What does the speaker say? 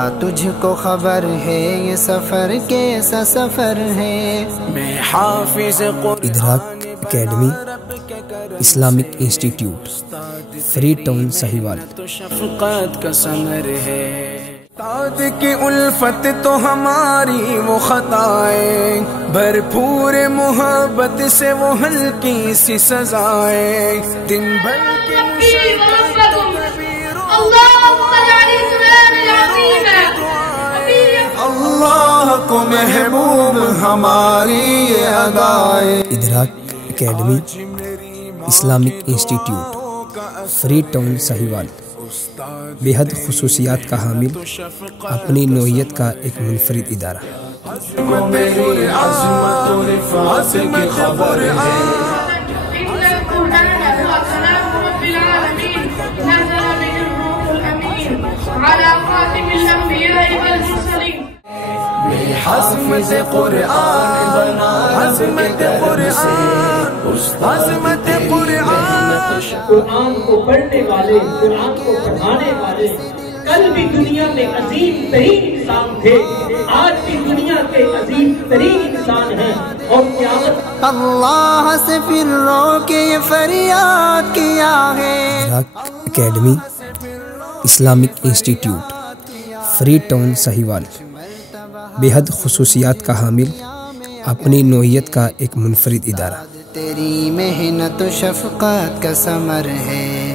تجھ کو خبر ہے یہ سفر کیسا سفر ہے، میں حافظ ادراک academy Islamic institute free town Sahiwal. تو شفقت کا ثمر ہے، استاد کی الفت تو ہماری وہ خطائیں، بھرپور محبت سے وہ ہلکی سی سزائیں، دن بھر کی مشقت اللہ کو محبوب ہماری یہ ادائیں۔ ادراک academy Islamic institute free town Sahiwal بے حد خصوصیات کا حامل، اپنی نوعیت کا ایک منفرد ادارہ۔ حضمت قرآن بنا، حضمت قرآن، حضمت قرآن، قرآن کو پڑھنے والے، قرآن کو پڑھانے والے کل بھی دنیا میں عظیم ترین انسان تھے، آج بھی دنیا کے عظیم ترین انسان ہیں، اور قیامت اللہ سے پھر رو کے یہ فریاد کیا ہے۔ ادراک academy Islamic institute free town Sahiwal بے حد خصوصیات کا حامل، اپنی نوعیت کا ایک منفرد ادارہ۔ تیری محنت و شفقت کا ثمر ہے۔